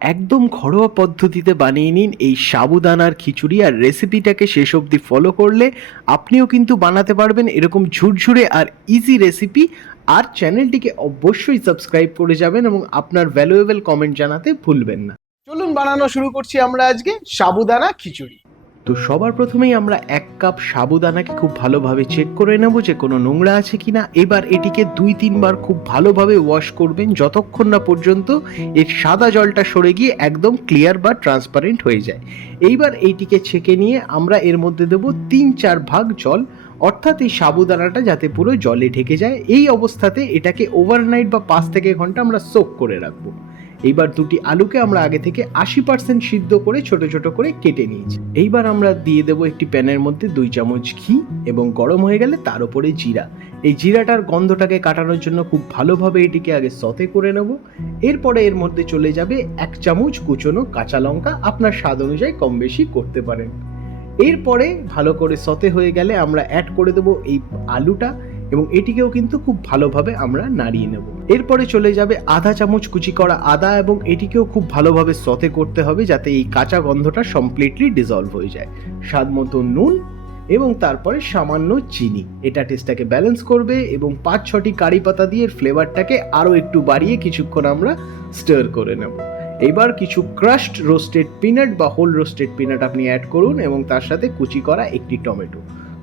একদম ঘরোয়া পদ্ধতিতে বানিয়ে নিন এই সাবুদানার খিচুড়ি আর রেসিপিটাকে শেষ অবধি ফলো করলে আপনিও কিন্তু বানাতে পারবেন এরকম ঝুরঝুরে আর ইজি রেসিপি আর চ্যানেলটিকে অবশ্যই সাবস্ক্রাইব করে যাবেন এবং আপনার ভ্যালুয়েবল কমেন্ট জানাতে ভুলবেন না। চলুন বানানো শুরু করছি আমরা আজকে সাবুদানা খিচুড়ি। তো সবার প্রথমেই আমরা এক কাপ সাবুদানাকে খুব ভালোভাবে চেক করে নেব যে কোনো নোংরা আছে কিনা। এবার এটিকে দুই, তিনবার খুব ভালোভাবে ওয়াশ করবেন যতক্ষণ না পর্যন্ত এর সাদা জলটা সরে গিয়ে একদম ক্লিয়ার বা ট্রান্সপারেন্ট হয়ে যায়। এইবার এইটিকে ছেঁকে নিয়ে আমরা এর মধ্যে দেব তিন, চার ভাগ জল। অর্থাৎ এই সাবুদানাটা যাতে পুরো জলে ঢেকে যায়। এই অবস্থাতে এটাকে ওভারনাইট বা পাঁচ থেকে ঘণ্টা আমরা সোক করে রাখব। এইবার দুটি আলুকে আমরা আগে থেকে আশি পার্সেন্ট সিদ্ধ করে ছোট ছোট করে কেটে নিয়েছি। এইবার আমরা দিয়ে দেবো একটি প্যানের মধ্যে দুই চামচ ঘি এবং গরম হয়ে গেলে তার উপরে জিরা। এই জিরাটার গন্ধটাকে কাটানোর জন্য খুব ভালোভাবে এটিকে আগে সতে করে নেব। এরপরে এর মধ্যে চলে যাবে এক চামচ কুচনো কাঁচা লঙ্কা, আপনার স্বাদ অনুযায়ী কম বেশি করতে পারেন। এরপরে ভালো করে সতে হয়ে গেলে আমরা অ্যাড করে দেবো এই আলুটা। এবং এটিকেও কিন্তু খুব ভালোভাবে আমরা নাড়িয়ে নেব। এরপরে চলে যাবে আধা চামচ কুচি করা আদা এবং এটিকেও খুব ভালোভাবে সতে করতে হবে যাতে এই কাঁচা গন্ধটা কমপ্লিটলি ডিজলভ হয়ে যায়। স্বাদ মতো নুন এবং তারপরে সামান্য চিনি। এটা টেস্টটাকে ব্যালেন্স করবে এবং পাঁচ ছটি কারি পাতা দিয়ে ফ্লেভারটাকে আরও একটু বাড়িয়ে কিছুক্ষণ আমরা স্টার করে নেব। এবার কিছু ক্রাশড রোস্টেড পিনাট বা হোল রোস্টেড পিনাট আপনি অ্যাড করুন এবং তার সাথে কুচি করা একটি টমেটো।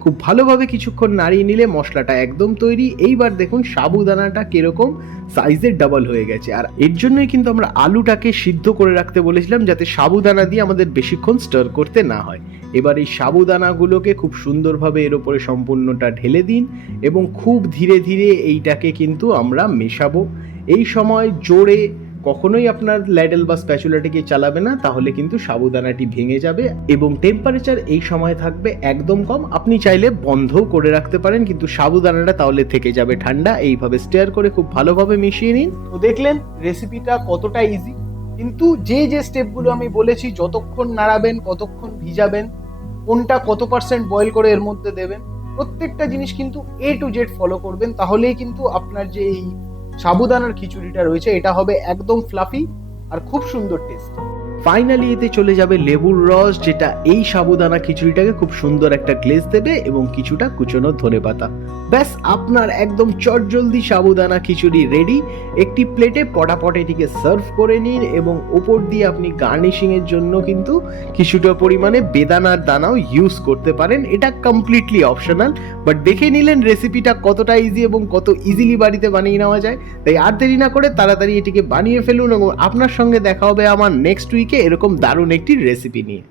খুব ভালোভাবে কিছুক্ষণ নাড়িয়ে নিলে মশলাটা একদম তৈরি। এইবার দেখুন সাবুদানাটা কীরকম সাইজের ডাবল হয়ে গেছে। আর এর জন্যই কিন্তু আমরা আলুটাকে সিদ্ধ করে রাখতে বলেছিলাম যাতে সাবুদানা দিয়ে আমাদের বেশিক্ষণ স্টার করতে না হয়। এবার এই সাবুদানাগুলোকে খুব সুন্দরভাবে এর ওপরে সম্পূর্ণটা ঢেলে দিন এবং খুব ধীরে ধীরে এইটাকে কিন্তু আমরা মেশাবো। এই সময় জোরে কখনোই আপনার ল্যাডেল বা স্প্যাচুলাটিকে চালাবে না, তাহলে কিন্তু সাবুদানাটি ভেঙে যাবে এবং টেম্পারেচার এই সময় থাকবে একদম কম। আপনি চাইলে বন্ধও করে রাখতে পারেন, কিন্তু সাবুদানাটা তাহলে থেকে যাবে ঠান্ডা। এইভাবে স্টেয়ার করে খুব ভালোভাবে মিশিয়ে নিন। তো দেখলেন রেসিপিটা কতটা ইজি কিন্তু যে যে স্টেপগুলো আমি বলেছি, যতক্ষণ নাড়াবেন, কতক্ষণ ভিজাবেন, কোনটা কত পার্সেন্ট বয়েল করে এর মধ্যে দেবেন, প্রত্যেকটা জিনিস কিন্তু এ টু জেড ফলো করবেন, তাহলেই কিন্তু আপনার যে এই সাবুদানার খিচুড়িটা রয়েছে এটা হবে একদম ফ্লাফি আর খুব সুন্দর টেস্ট ফাইনালি এতে চলে যাবে লেবুর রস, যেটা এই সাবুদানা খিচুড়িটাকে খুব সুন্দর একটা গ্লেজ দেবে এবং কিছুটা কুচনো ধনে পাতা। ব্যাস, আপনার একদম চটজলদি সাবুদানা খিচুড়ি রেডি একটি প্লেটে পটাপট এটিকে সার্ভ করে নিন এবং ওপর দিয়ে আপনি গার্নিশিং এর জন্য কিন্তু কিছুটা পরিমাণে বেদানার দানাও ইউজ করতে পারেন। এটা কমপ্লিটলি অপশনাল বাট দেখে নিলেন রেসিপিটা কতটা ইজি এবং কত ইজিলি বাড়িতে বানিয়ে নেওয়া যায়। তাই আর দেরি না করে তাড়াতাড়ি এটিকে বানিয়ে ফেলুন এবং আপনার সঙ্গে দেখা হবে আমার নেক্সট উইকে এরকম দারুণ একটি রেসিপি নিয়ে।